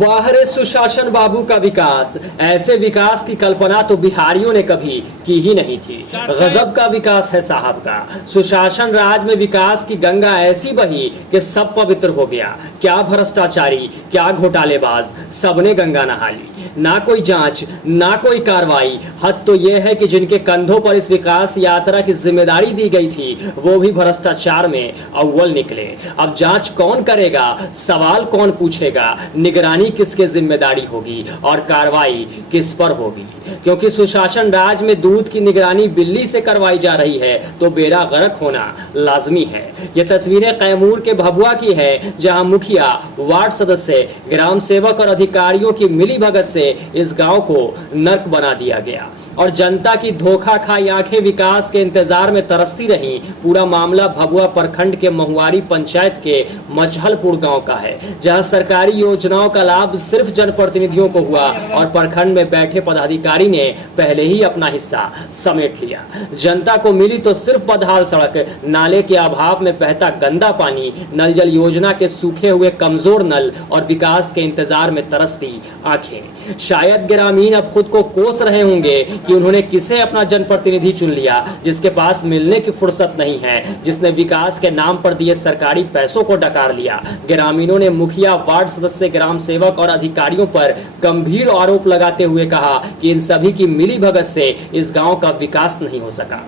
वाह रे सुशासन बाबू का विकास। ऐसे विकास की कल्पना तो बिहारियों ने कभी की ही नहीं थी। गजब का विकास है साहब का। सुशासन राज में विकास की गंगा ऐसी बही कि सब पवित्र हो गया। क्या भ्रष्टाचारी, क्या घोटालेबाज, सबने गंगा नहा ली। ना कोई जांच, ना कोई कार्रवाई। हद तो यह है कि जिनके कंधों पर इस विकास यात्रा की जिम्मेदारी दी गई थी वो भी भ्रष्टाचार में अव्वल निकले। अब जांच कौन करेगा, सवाल कौन पूछेगा, निगरानी किसके जिम्मेदारी होगी और कार्रवाई किस पर होगी। क्योंकि सुशासन राज में दूध की निगरानी बिल्ली से करवाई जा रही है तो बेड़ा गर्क होना लाजमी है। ये तस्वीरें कैमूर के भभुआ की है, जहां मुखिया, वार्ड सदस्य, ग्राम सेवक और अधिकारियों की मिलीभगत से इस गांव को नर्क बना दिया गया और जनता की धोखा खाई आंखें विकास के इंतजार में तरसती रहीं। पूरा मामला भभुआ प्रखंड के महुआरी पंचायत के मचहलपुर गांव का है, जहां सरकारी योजनाओं का लाभ सिर्फ जनप्रतिनिधियों को हुआ और प्रखंड में बैठे पदाधिकारी ने पहले ही अपना हिस्सा समेट लिया। जनता को मिली तो सिर्फ बदहाल सड़क, नाले के अभाव में बहता गंदा पानी, नल जल योजना के सूखे हुए कमजोर नल और विकास के इंतजार में तरसती आंखें। शायद ग्रामीण अब खुद को कोस रहे होंगे कि उन्होंने किसे अपना जनप्रतिनिधि चुन लिया, जिसके पास मिलने की फुर्सत नहीं है, जिसने विकास के नाम पर दिए सरकारी पैसों को डकार लिया। ग्रामीणों ने मुखिया, वार्ड सदस्य, ग्राम सेवक और अधिकारियों पर गंभीर आरोप लगाते हुए कहा कि इन सभी की मिलीभगत से इस गांव का विकास नहीं हो सका।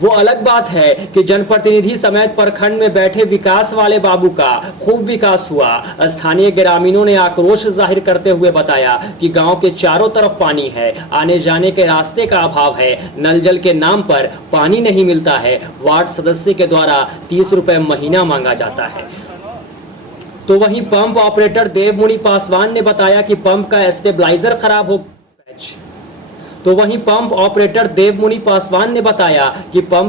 वो अलग बात है कि जनप्रतिनिधि समेत प्रखंड में बैठे विकास वाले बाबू का खूब विकास हुआ। स्थानीय ग्रामीणों ने आक्रोश जाहिर करते हुए बताया कि गांव के चारों तरफ पानी है, आने जाने के रास्ते का अभाव है, नल जल के नाम पर पानी नहीं मिलता है, वार्ड सदस्य के द्वारा 30 रुपए महीना मांगा जाता है। तो वहीं पंप ऑपरेटर देवमुनि पासवान ने बताया कि पंप का स्टेबलाइजर खराब हो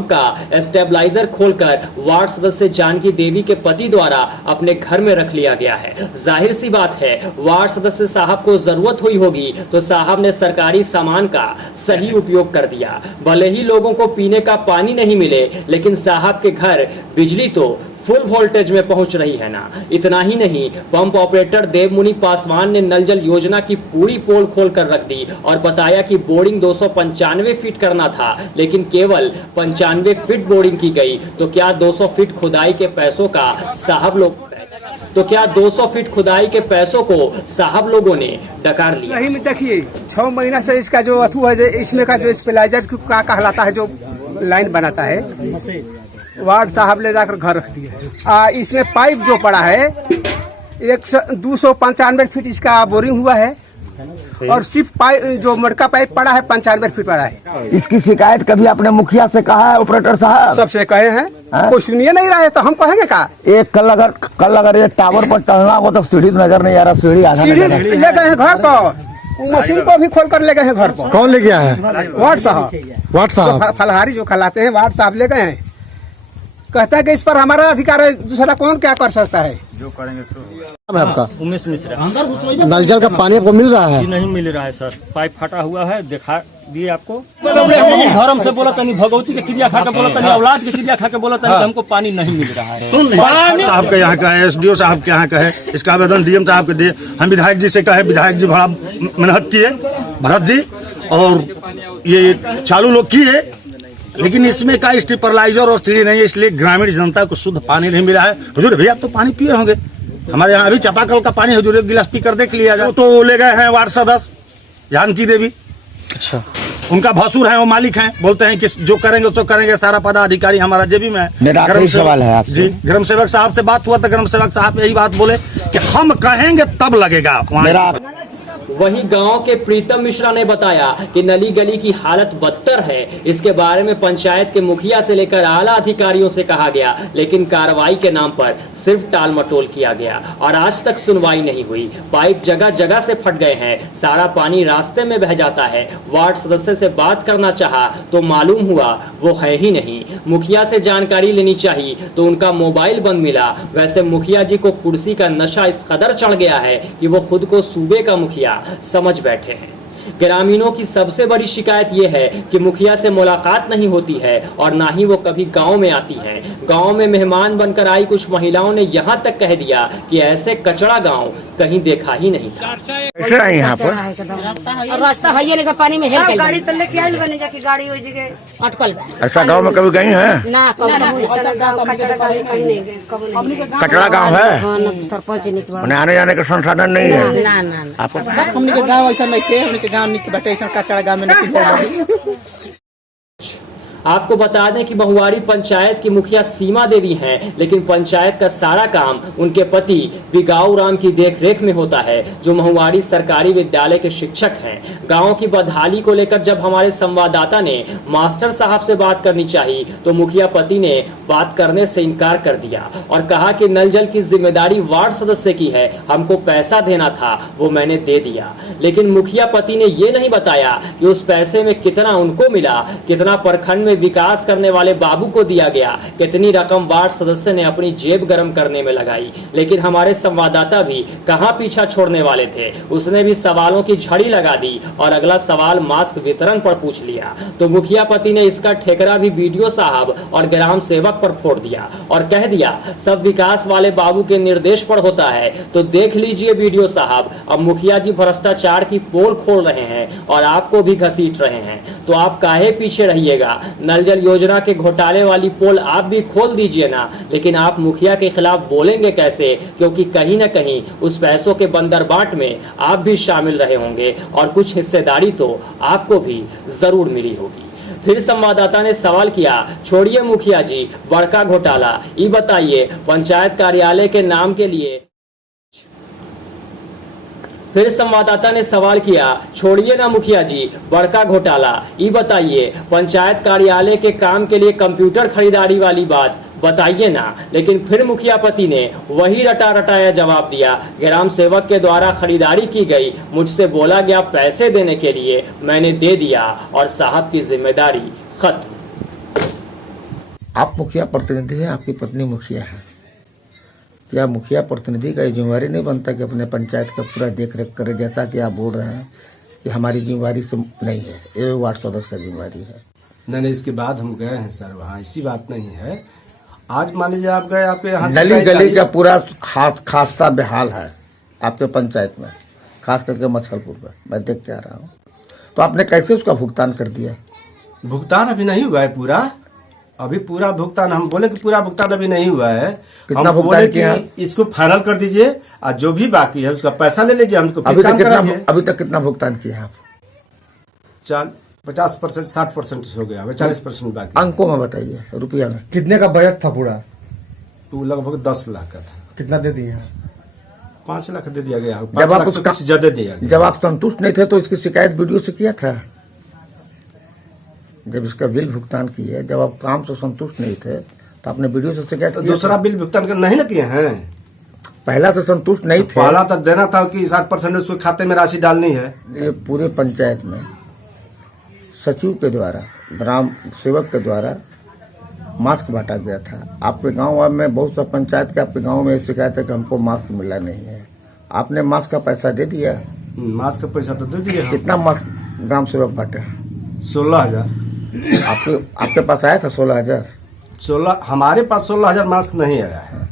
का स्टेबलाइजर खोलकर वार्ड सदस्य जानकी देवी के पति द्वारा अपने घर में रख लिया गया है। जाहिर सी बात है, वार्ड सदस्य साहब को जरूरत हुई होगी तो साहब ने सरकारी सामान का सही उपयोग कर दिया। भले ही लोगों को पीने का पानी नहीं मिले, लेकिन साहब के घर बिजली तो फुल वोल्टेज में पहुंच रही है ना। इतना ही नहीं, पंप ऑपरेटर देवमुनि पासवान ने नल जल योजना की पूरी पोल खोल कर रख दी और बताया कि बोरिंग 295 फीट करना था, लेकिन केवल 95 फीट बोरिंग की गई। तो क्या 200 फीट खुदाई के पैसों को साहब लोगों ने डकार लिया। नहीं, देखिए 6 महीना से इसका जो अथू है, इसमें का जो स्टेबलाइजर क्या कहलाता है, जो लाइन बनाता है, वार्ड साहब ले जाकर घर रख दिए। इसमें पाइप जो पड़ा है 295 फीट इसका बोरिंग हुआ है और सिर्फ पाइप जो मटका पाइप पड़ा है 95 फीट पड़ा है। इसकी शिकायत कभी आपने मुखिया से कहा है? ऑपरेटर साहब सबसे कहे हैं, कोई सुनिए नहीं रहा है तो हम कहेंगे का? एक कल अगर ये टावर पर टहलना हो तो सीढ़ी नजर नहीं आ रहा, सीढ़ी ले गए हैं घर पर, मशीन को भी खोल कर ले गए हैं घर पर। कौन ले गया है? वार्ड साहब फलहारी जो खिलाते हैं, वार्ड साहब ले गए हैं। कहता है कि इस पर हमारा अधिकार है, दूसरा कौन क्या कर सकता है। जो करेंगे तो आपका उमेश मिश्रा। नल जल का पानी आपको मिल रहा है? नहीं मिल रहा है सर, पाइप फटा हुआ है, दिखा दिए आपको। धर्म से बोला तनी, भगवती के क्रिया खा के बोला तनी, औलाद की क्रिया खा के बोला तनी, हमको पानी नहीं मिल रहा है। साहब के यहाँ का है, SDO साहब के यहाँ का है, इसका आवेदन DM साहब के दिए। हम विधायक जी से कहे, विधायक जी बड़ा मेहनत किए, भरत जी, और ये चालू लोग किए, लेकिन इसमें का स्टेबलाइजर और सीढ़ी नहीं है, इसलिए ग्रामीण जनता को शुद्ध पानी नहीं मिला है। हुजूर भैया आप तो पानी पिए होंगे, हमारे यहाँ अभी चापाकल का पानी हुजूर एक गिलास पी कर देख लिया जाए। तो ले गए हैं वार्ड सदस्य जानकी देवी, अच्छा, उनका भसुर है, वो मालिक हैं, बोलते हैं कि जो करेंगे तो करेंगे, सारा पदाधिकारी हमारा जेबी में है। मेरा आखिरी सवाल है आपसे। जी, ग्राम सेवक साहब से बात हुआ तो ग्राम सेवक साहब यही बात बोले कि हम कहेंगे तब लगेगा। वहीं गांव के प्रीतम मिश्रा ने बताया कि नली गली की हालत बदतर है। इसके बारे में पंचायत के मुखिया से लेकर आला अधिकारियों से कहा गया, लेकिन कार्रवाई के नाम पर सिर्फ टाल मटोल किया गया और आज तक सुनवाई नहीं हुई। पाइप जगह जगह से फट गए हैं, सारा पानी रास्ते में बह जाता है। वार्ड सदस्य से बात करना चाहा तो मालूम हुआ वो है ही नहीं। मुखिया से जानकारी लेनी चाहिए तो उनका मोबाइल बंद मिला। वैसे मुखिया जी को कुर्सी का नशा इस कदर चढ़ गया है कि वो खुद को सूबे का मुखिया समझ बैठे हैं। ग्रामीणों की सबसे बड़ी शिकायत ये है कि मुखिया से मुलाकात नहीं होती है और ना ही वो कभी गांव में आती हैं। गांव में मेहमान बनकर आई कुछ महिलाओं ने यहां तक कह दिया कि ऐसे कचड़ा गांव कहीं देखा ही नहीं था। कैसे आए यहाँ पर? और रास्ता है लेकर पानी में हेल गाड़ी तो लेके आइल बने जाके गाड़ी हो जगह अटकल ऐसा गांव में कभी गई हैं? ना कचरा गाड़ी कहीं नहीं गए, कब नहीं गए। कचरा गांव है, सरपंच मैंने आने जाने का संसाधन नहीं है। ना ना ना आपको हमने के गाँव ऐसा नहीं के, हमने के गाँव नहीं के बटे ऐसा कचरा गाँव में नहीं। आपको बता दें कि महुआरी पंचायत की मुखिया सीमा देवी हैं, लेकिन पंचायत का सारा काम उनके पति बिगाऊ राम की देखरेख में होता है, जो महुआरी सरकारी विद्यालय के शिक्षक हैं। गांव की बदहाली को लेकर जब हमारे संवाददाता ने मास्टर साहब से बात करनी चाहिए तो मुखिया पति ने बात करने से इनकार कर दिया और कहा कि नल जल की जिम्मेदारी वार्ड सदस्य की है, हमको पैसा देना था वो मैंने दे दिया। लेकिन मुखिया पति ने ये नहीं बताया कि उस पैसे में कितना उनको मिला, कितना प्रखंड में विकास करने वाले बाबू को दिया गया, कितनी रकम वार्ड सदस्य ने अपनी जेब गर्म करने में लगाई। लेकिन हमारे संवाददाता भी कहां पीछा छोड़ने वाले थे, उसने भी सवालों की झड़ी लगा दी और अगला सवाल मास्क वितरण पर पूछ लिया। तो मुखिया पति ने इसका ठेकरा भी बीडीओ साहब और ग्राम सेवक पर फोड़ दिया और कह दिया सब विकास वाले बाबू के निर्देश पर होता है। तो देख लीजिए बीडीओ साहब, अब मुखिया जी भ्रष्टाचार की पोल खोल रहे हैं और आपको भी घसीट रहे हैं, तो आप काहे पीछे रहिएगा। नल जल योजना के घोटाले वाली पोल आप भी खोल दीजिए ना, लेकिन आप मुखिया के खिलाफ बोलेंगे कैसे, क्योंकि कहीं न कहीं उस पैसों के बंदरबाट में आप भी शामिल रहे होंगे और कुछ हिस्सेदारी तो आपको भी जरूर मिली होगी। फिर संवाददाता ने सवाल किया, छोड़िए मुखिया जी बड़का घोटाला, ये बताइए पंचायत कार्यालय के नाम के लिए। फिर संवाददाता ने सवाल किया, छोड़िए ना मुखिया जी बड़का घोटाला, ये बताइए पंचायत कार्यालय के काम के लिए कंप्यूटर खरीदारी वाली बात बताइए ना। लेकिन फिर मुखिया पति ने वही रटा रटाया जवाब दिया, ग्राम सेवक के द्वारा खरीदारी की गई, मुझसे बोला गया पैसे देने के लिए, मैंने दे दिया और साहब की जिम्मेदारी खत्म। आप मुखिया प्रतिनिधि हैं, आपकी पत्नी मुखिया है, क्या मुखिया प्रतिनिधि का ये जिम्मेवारी नहीं बनता कि अपने पंचायत का पूरा देख रेख करे, जैसा कि आप बोल रहे हैं कि हमारी जिम्मेवारी से नहीं है, ये वार्ड सदस्य का जिम्मेवारी है। नहीं, इसके बाद हम गए हैं सर वहाँ, ऐसी बात नहीं है। आज मान लीजिए आप गए, आपके यहाँ नली गली का पूरा खास्ता बेहाल है आपके पंचायत में, खास करके मच्छलपुर में, मैं देख के आ रहा हूँ। तो आपने कैसे उसका भुगतान कर दिया? भुगतान अभी नहीं हुआ है पूरा, अभी पूरा भुगतान हम बोले कि पूरा भुगतान अभी नहीं हुआ है। कितना हम भुगतान बोले किया? कि इसको फाइनल कर दीजिए और जो भी बाकी है उसका पैसा ले लीजिए, हमको अभी काम तक कितना भुगतान किया आप? 50%, 60% हो गया, 40% बाकी। अंकों में बताइए, रुपया में कितने का बजट था पूरा? तो लगभग 10 लाख का था। कितना दे दिए? 5 लाख दे दिया गया, जब आप कुछ ज्यादा दिया गया। जब आप संतुष्ट नहीं थे तो इसकी शिकायत वीडियो से किया था? जब इसका बिल भुगतान किए, जब आप काम से संतुष्ट नहीं थे तो आपने वीडियो से शिकायत तो किया दूसरा बिल भुगतान नहीं ना किए हैं? पहला से संतुष्ट नहीं थे, पहला तो देना था कि 60% उसके खाते में राशि डालनी है। ये पूरे पंचायत में सचिव के द्वारा, ग्राम सेवक के द्वारा मास्क बांटा गया था। आपके गांव में बहुत सा पंचायत के आपके गांव में शिकायत है कि हमको मास्क मिला नहीं है, आपने मास्क का पैसा दे दिया? मास्क का पैसा तो दे दिया। कितना मास्क ग्राम सेवक बांटे? 16,000। आपके पास आया था 16,000? 16 हमारे पास 16,000 मास्क नहीं आया है।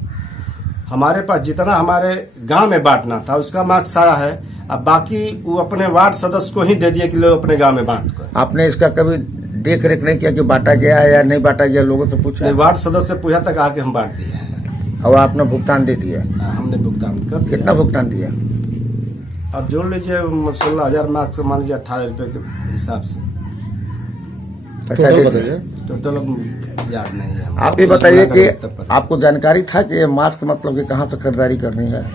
हमारे पास जितना हमारे गांव में बांटना था उसका मास्क आया है, अब बाकी वो अपने वार्ड सदस्य को ही दे दिया कि लोग अपने गांव में बांट कर। आपने इसका कभी देख रेख नहीं किया कि बांटा गया है या नहीं बांटा गया? लोगों से पूछा? वार्ड सदस्य से पूछा तक आके हम बांट दिए हैं। और आपने भुगतान दे दिया? हमने भुगतान कर दिया। कितना भुगतान दिया? अब जोड़ लीजिए 16,000 मास्क मान लीजिए 18 रुपए के हिसाब से पैसा दे दिया। टोटल याद नहीं है। आप ये बताइए कि आपको जानकारी था कि ये मास्क मतलब कि कहाँ से खरीदारी करनी है?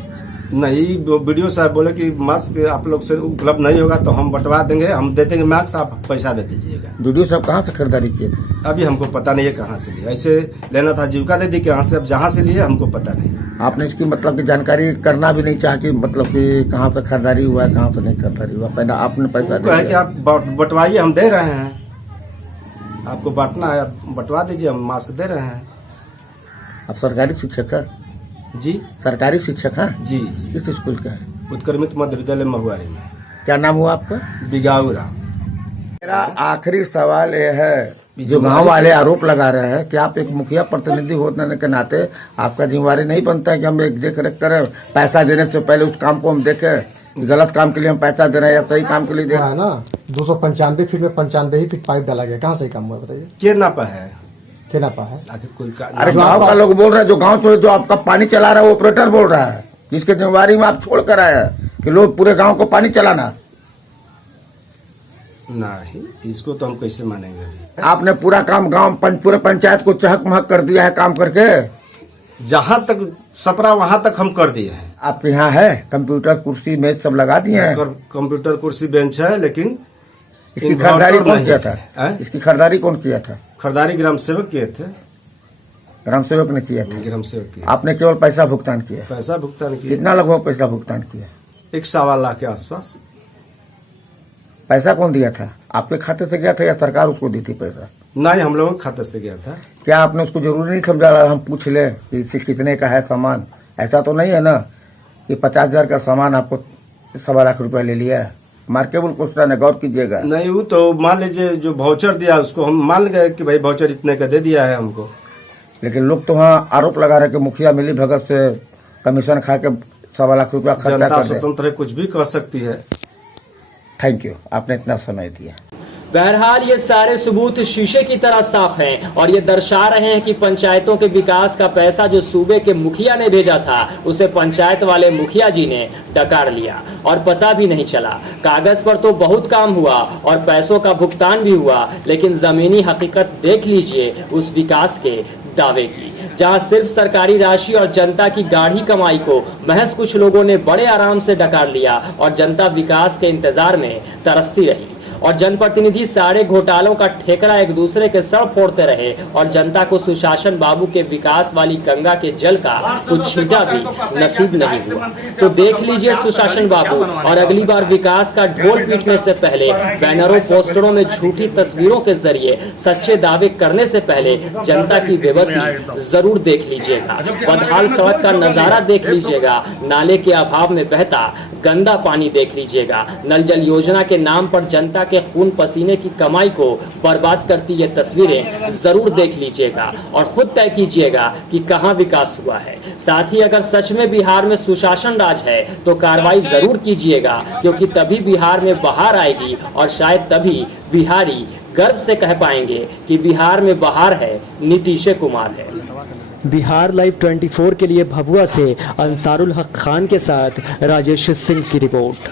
नहीं, वीडियो साहब बोले कि मास्क आप लोग से उपलब्ध नहीं होगा तो हम बंटवा देंगे, हम दे देंगे मास्क, आप पैसा दे दीजिएगा। वीडियो साहब कहाँ से खरीदारी किए थे? अभी हमको पता नहीं है कहाँ से लिया, ऐसे लेना था जीविका दीदी के यहाँ से, अब जहाँ से लिए हमको पता नहीं। आपने इसकी मतलब की जानकारी करना भी नहीं चाहा कि मतलब कि कहाँ से खरीदारी हुआ है, कहाँ से नहीं खरीदारी हुआ? पहले आपने पैसा दे है कि आप बंटवाइए, हम दे रहे हैं, आपको बांटना है बंटवा दीजिए, हम मास्क दे रहे हैं। आप सरकारी शिक्षक है? जी, सरकारी शिक्षक है? जी। किस स्कूल का है? उत्क्रमित मध्य विद्यालय महुआरी में। क्या नाम हुआ आपका? बिगाऊ राम। मेरा आखिरी सवाल यह है, जो गांव वाले आरोप लगा रहे हैं कि आप एक मुखिया प्रतिनिधि होने के नाते आपका जिम्मेवारी नहीं बनता है कि हम एक देख रेख करें, पैसा देने से पहले उस काम को हम देखें कि गलत काम के लिए हम पैसा दे रहे हैं या सही काम के लिए दे रहे हैं? है ना 295 फीट में 95 ही फीट पाइप डाला गया, कहाँ सही काम हुआ बताइए? के नापा है? क्या नापा है? आखिर कोई अरे गांव का लोग बोल रहे हैं, जो गांव में जो आपका पानी चला रहा है वो ऑपरेटर बोल रहा है, जिसके जिम्मेवारी में आप छोड़ कर आए हैं कि लोग पूरे गांव को पानी चलाना। नहीं, इसको तो हम कैसे मानेंगे अभी? आपने पूरा काम गांव पूरे पंचायत को चहक महक कर दिया है काम करके। जहाँ तक सपरा वहाँ तक हम कर दिए हैं। आपके यहाँ है कंप्यूटर कुर्सी मेज सब लगा दिए हैं? कंप्यूटर कुर्सी बेंच है, लेकिन इसकी खरीदारी कौन नहीं किया है। था? इसकी खरीदारी कौन किया था? खरीदारी ग्राम सेवक किए थे। ग्राम सेवक ने किया था? ग्राम सेवक किए। आपने केवल पैसा भुगतान किया? पैसा भुगतान किया। कितना लगभग पैसा भुगतान किया? 1.25 लाख के आसपास। पैसा कौन दिया था? आपके खाते से गया था या सरकार उसको दी थी पैसा? नहीं, हम लोगों के खाते से गया था। क्या आपने उसको जरूरी नहीं समझा हम पूछ ले कि इसे कितने का है सामान? ऐसा तो नहीं है ना कि 50,000 का सामान आपको 1.25 लाख रुपया ले लिया है? मार्केबल क्वेश्चन है, गौर कीजिएगा। नहीं, वो तो मान लीजिए जो वाउचर दिया उसको हम मान गए कि भाई वाउचर इतने का दे दिया है हमको। लेकिन लोग तो वहाँ आरोप लगा रहे कि मुखिया मिली भगत से कमीशन खा के 1.25 लाख रुपया खर्चा जनता कर दे। स्वतंत्र है, कुछ भी कह सकती है। थैंक यू, आपने इतना समय दिया। बहरहाल ये सारे सबूत शीशे की तरह साफ हैं और ये दर्शा रहे हैं कि पंचायतों के विकास का पैसा जो सूबे के मुखिया ने भेजा था उसे पंचायत वाले मुखिया जी ने डकार लिया और पता भी नहीं चला। कागज पर तो बहुत काम हुआ और पैसों का भुगतान भी हुआ, लेकिन जमीनी हकीकत देख लीजिए उस विकास के दावे की, जहां सिर्फ सरकारी राशि और जनता की गाढ़ी कमाई को महज कुछ लोगों ने बड़े आराम से डकार लिया और जनता विकास के इंतजार में तरसती रही और जनप्रतिनिधि सारे घोटालों का ठेकरा एक दूसरे के सर फोड़ते रहे और जनता को सुशासन बाबू के विकास वाली गंगा के जल का कुछ छींटा भी नसीब नहीं हुआ। तो देख लीजिए सुशासन बाबू और अगली बार विकास का ढोल पीटने से पहले बैनरों पोस्टरों में झूठी तस्वीरों के जरिए सच्चे दावे करने से पहले जनता की बेबसी जरूर देख लीजिएगा। बदहाल सड़क का नजारा देख लीजिएगा, नाले के अभाव में बहता गंदा पानी देख लीजिएगा, नल जल योजना के नाम पर जनता के खून पसीने की कमाई को बर्बाद करती ये तस्वीरें जरूर देख लीजिएगा और खुद तय कीजिएगा कि कहां विकास हुआ है। साथ ही अगर सच में बिहार में सुशासन राज है तो कार्रवाई जरूर कीजिएगा, क्योंकि तभी बिहार में बहार आएगी और शायद तभी बिहारी गर्व से कह पाएंगे कि बिहार में बहार है, नीतीश कुमार है। बिहार लाइव 24 के लिए भभुआ से अंसारुल हक खान के साथ राजेश सिंह की रिपोर्ट।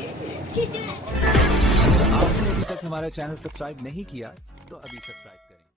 हमारा चैनल सब्सक्राइब नहीं किया तो अभी सब्सक्राइब